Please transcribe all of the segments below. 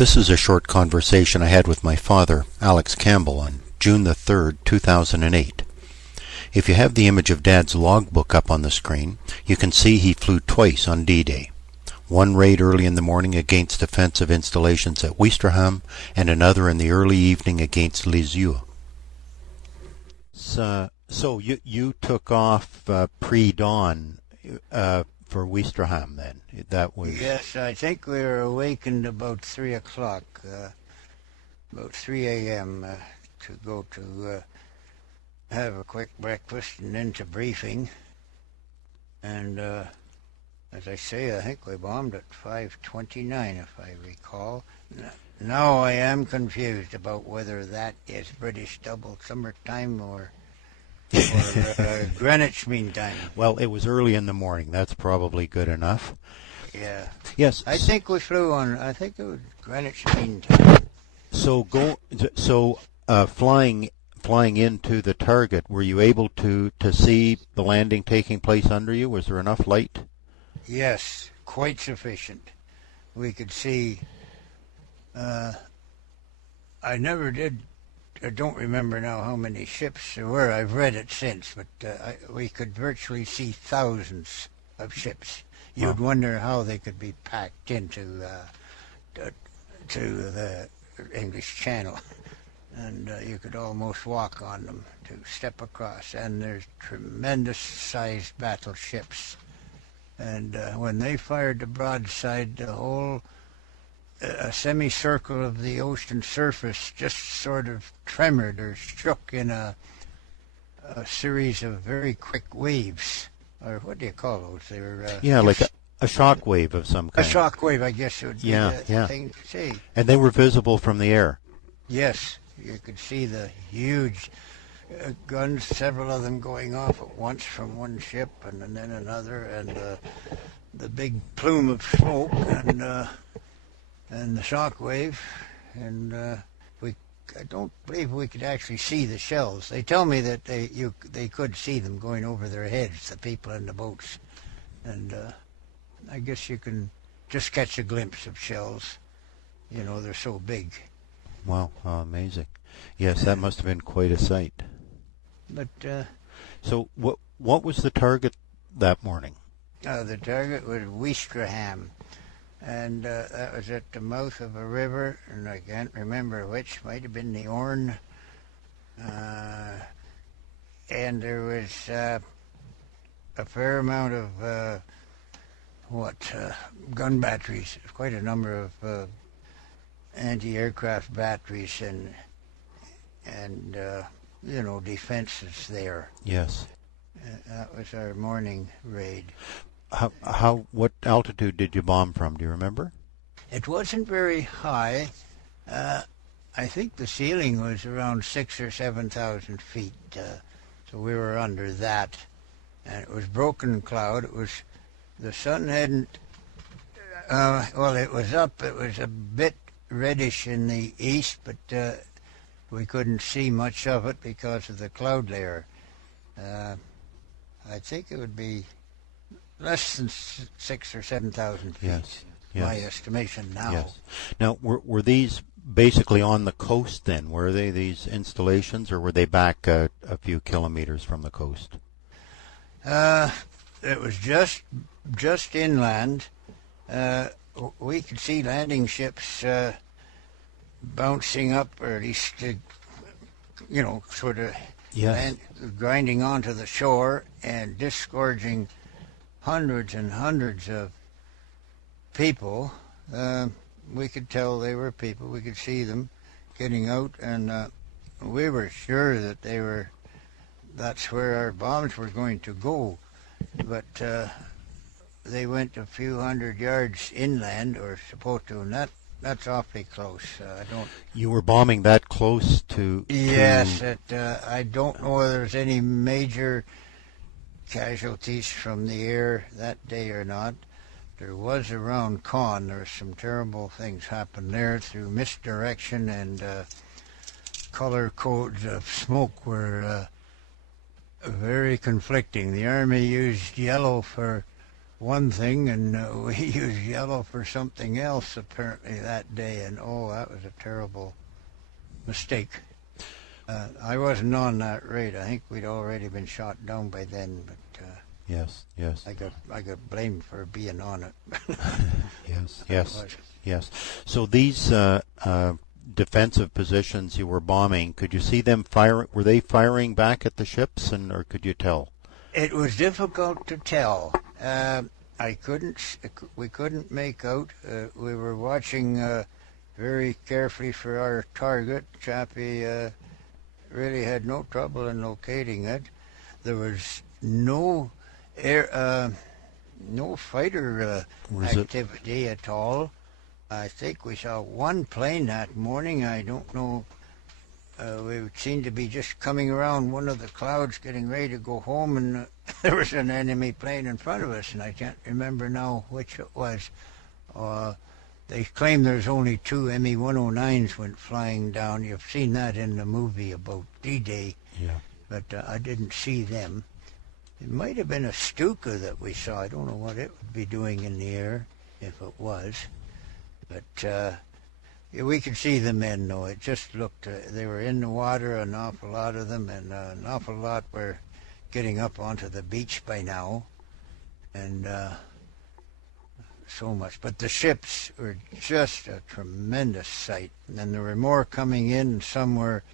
This is a short conversation I had with my father, Alex Campbell, on June the 3rd, 2008. If you have the image of Dad's logbook up on the screen, you can see he flew twice on D-Day. One raid early in the morning against defensive installations at Ouistreham, and another in the early evening against Lisieux. So you took off pre-dawn for Ouistreham then? That was... Yes, I think we were awakened about 3 o'clock, about 3 a.m. To go to have a quick breakfast and then to briefing. And as I say, I think we bombed at 5:29, if I recall. Now I am confused about whether that is British double summertime or Greenwich Mean Time. Well, it was early in the morning. That's probably good enough. Yeah. Yes. I think we flew on, I think it was Greenwich Mean Time. Flying into the target, were you able to see the landing taking place under you? Was there enough light? Yes, quite sufficient. We could see. I don't remember now how many ships there were. I've read it since, but we could virtually see thousands of ships. You'd wonder how they could be packed into the English Channel, and you could almost walk on them to step across. And there's tremendous-sized battleships, and when they fired the broadside, the whole a semicircle of the ocean surface just sort of tremored or shook in a series of very quick waves. Or what do you call those? They were like a shock wave of some kind. A shock wave, I guess it would be the thing to say. And they were visible from the air. Yes, you could see the huge guns, several of them going off at once from one ship and then another, and the big plume of smoke and the shock wave, and I don't believe we could actually see the shells. They tell me that they could see them going over their heads, the people in the boats, and I guess you can just catch a glimpse of shells. You know, they're so big. Wow, amazing. Yes, that must have been quite a sight. But so what was the target that morning? The target was Ouistreham. And that was at the mouth of a river, and I can't remember which. Might have been the Orne. And there was a fair amount of gun batteries, quite a number of anti-aircraft batteries and defenses there. Yes. That was our morning raid. What altitude did you bomb from? Do you remember? It wasn't very high. I think the ceiling was around 6,000 or 7,000 feet, so we were under that. And it was broken cloud. The sun hadn't. It was up. It was a bit reddish in the east, but we couldn't see much of it because of the cloud layer. I think it would be less than 6,000 or 7,000 feet. Yes. My estimation now. Yes. Now, were these basically on the coast then? Were they these installations, or were they back a few kilometers from the coast? It was just inland. We could see landing ships bouncing up, or at least, sort of grinding onto the shore and disgorging hundreds and hundreds of people. We could tell they were people. We could see them getting out, and we were sure that that's where our bombs were going to go. But they went a few hundred yards inland, or supposed to, and that's awfully close. You were bombing that close to... Yes, I don't know whether there's any major casualties from the air that day or not. There was around Caen. There were some terrible things happened there through misdirection, and color codes of smoke were very conflicting. The army used yellow for one thing, and we used yellow for something else apparently that day, and oh, that was a terrible mistake. I wasn't on that raid. I think we'd already been shot down by then, but Yes, yes. I got blamed for being on it. Yes, yes, yes. So these defensive positions you were bombing, could you see them fire? Were they firing back at the ships, or could you tell? It was difficult to tell. We couldn't make out. We were watching very carefully for our target. Chappie really had no trouble in locating it. There was no fighter activity at all. I think we saw one plane that morning. I don't know. We seemed to be just coming around one of the clouds getting ready to go home, and there was an enemy plane in front of us, and I can't remember now which it was. They claim there's only two Me-109s went flying down. You've seen that in the movie about D-Day, Yeah. but I didn't see them. It might have been a Stuka that we saw. I don't know what it would be doing in the air, if it was. But yeah, we could see the men, though. It just looked, they were in the water, an awful lot of them, and an awful lot were getting up onto the beach by now. And so much. But the ships were just a tremendous sight. And then there were more coming in, and some were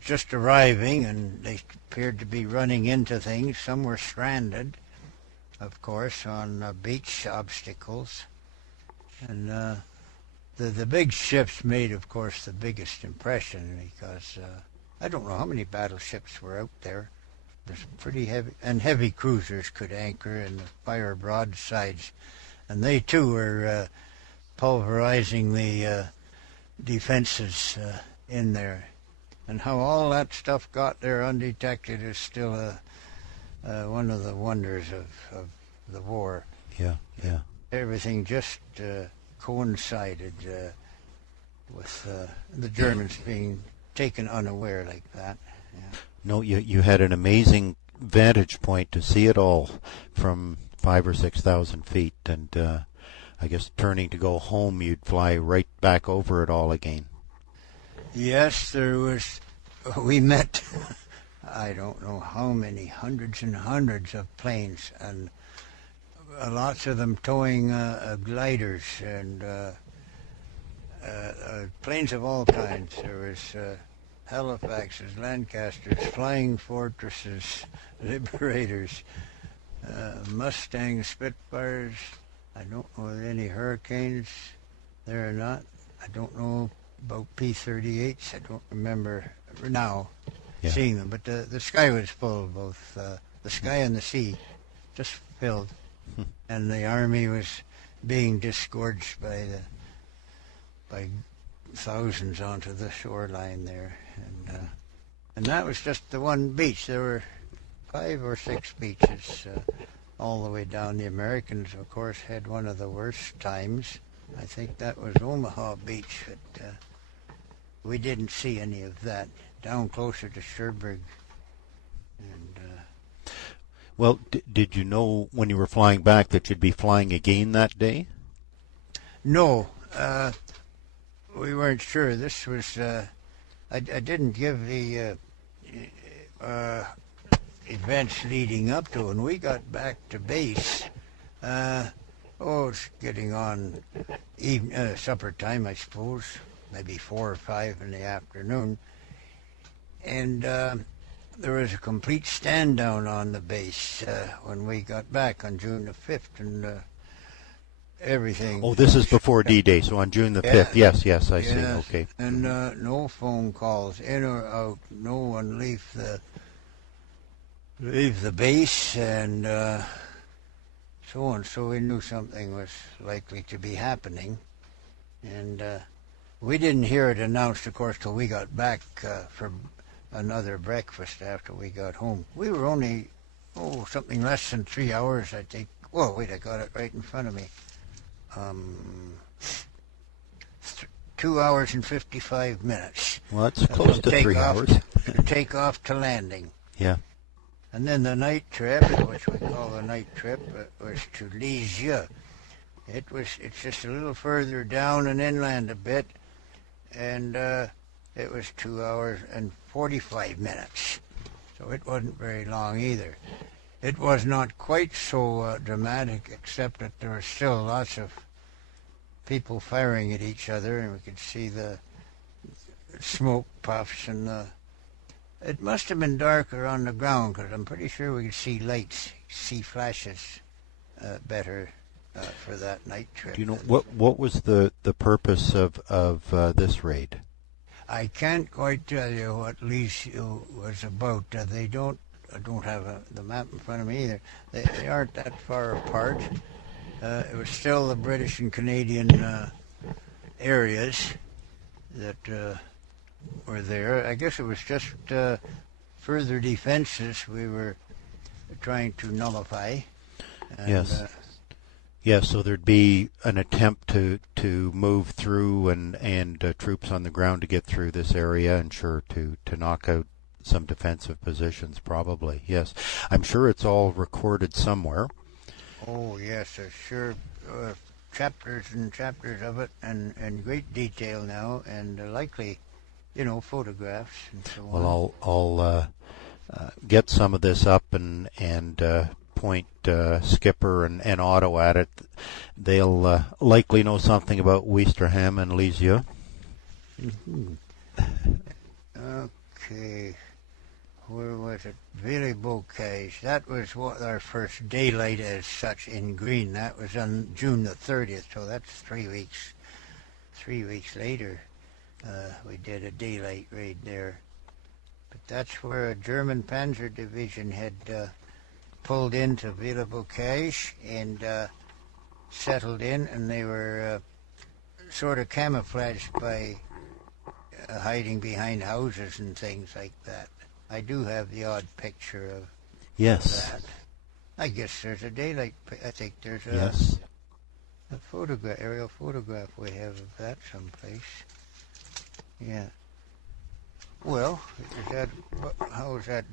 just arriving, and they appeared to be running into things. Some were stranded, of course, on beach obstacles. And the big ships made, of course, the biggest impression, because I don't know how many battleships were out there. There's pretty heavy, and heavy cruisers could anchor and fire broadsides, and they too were pulverizing the defenses in there. And how all that stuff got there undetected is still one of the wonders of the war. Yeah, yeah. Everything just coincided with the Germans being taken unaware like that. Yeah. No, you had an amazing vantage point to see it all from 5,000 or 6,000 feet, and I guess turning to go home, you'd fly right back over it all again. Yes, we met, I don't know how many, hundreds and hundreds of planes, and lots of them towing gliders and planes of all kinds. There was Halifaxes, Lancasters, Flying Fortresses, Liberators, Mustangs, Spitfires. I don't know of any Hurricanes there or not. I don't know about P-38s. I don't remember now seeing them. But the sky was full of both the sky and the sea, just filled. And the army was being disgorged by thousands onto the shoreline there, and that was just the one beach. There were 5 or 6 beaches all the way down. The Americans, of course, had one of the worst times. I think that was Omaha Beach, but we didn't see any of that. Down closer to Cherbourg. And well, did you know when you were flying back that you'd be flying again that day? No. We weren't sure. This was, I didn't give the events leading up to, and we got back to base. It's getting on supper time, I suppose, maybe 4 or 5 in the afternoon. And there was a complete stand down on the base when we got back on June the 5th, and everything. Oh, this is before D-Day, so on June the 5th. Yes, I see. Okay. And no phone calls in or out. No one leave the base, and so on. So we knew something was likely to be happening, and we didn't hear it announced, of course, till we got back for another breakfast after we got home. We were only something less than 3 hours, I think. Whoa, wait, I got it right in front of me. 2 hours and 55 minutes. Well, that's close to 3 hours. Take off to landing. Yeah. And then the night trip, which we call the night trip, was to Lisieux. It's just a little further down and inland a bit, and it was 2 hours and 45 minutes. So it wasn't very long either. It was not quite so dramatic, except that there were still lots of people firing at each other, and we could see the smoke puffs, and it must have been darker on the ground, because I'm pretty sure we could see lights, see flashes better for that night trip. Do you know what was the purpose of this raid? I can't quite tell you what Lisieux was about. I don't have the map in front of me either. They aren't that far apart. It was still the British and Canadian areas that were there. I guess it was just further defenses we were trying to nullify. And, yes. Yes, so there'd be an attempt to move through and troops on the ground to get through this area, and sure to knock out some defensive positions, probably. Yes, I'm sure it's all recorded somewhere. Oh yes, there's sure chapters and chapters of it, and in great detail now, and likely, photographs and so on. Well, I'll get some of this up and point Skipper and Otto at it. They'll likely know something about Ouistreham and Lisieux. Mm-hmm. Okay, where was it? Villers-Bocage. That was what our first daylight as such in green. That was on June the 30th, so that's 3 weeks. 3 weeks later, we did a daylight raid there. But that's where a German Panzer Division had pulled into Villers-Bocage and settled in, and they were sort of camouflaged by hiding behind houses and things like that. I do have the odd picture of that. I guess there's a daylight. I think there's a photograph, aerial photograph we have of that someplace. Yeah. Well, how is that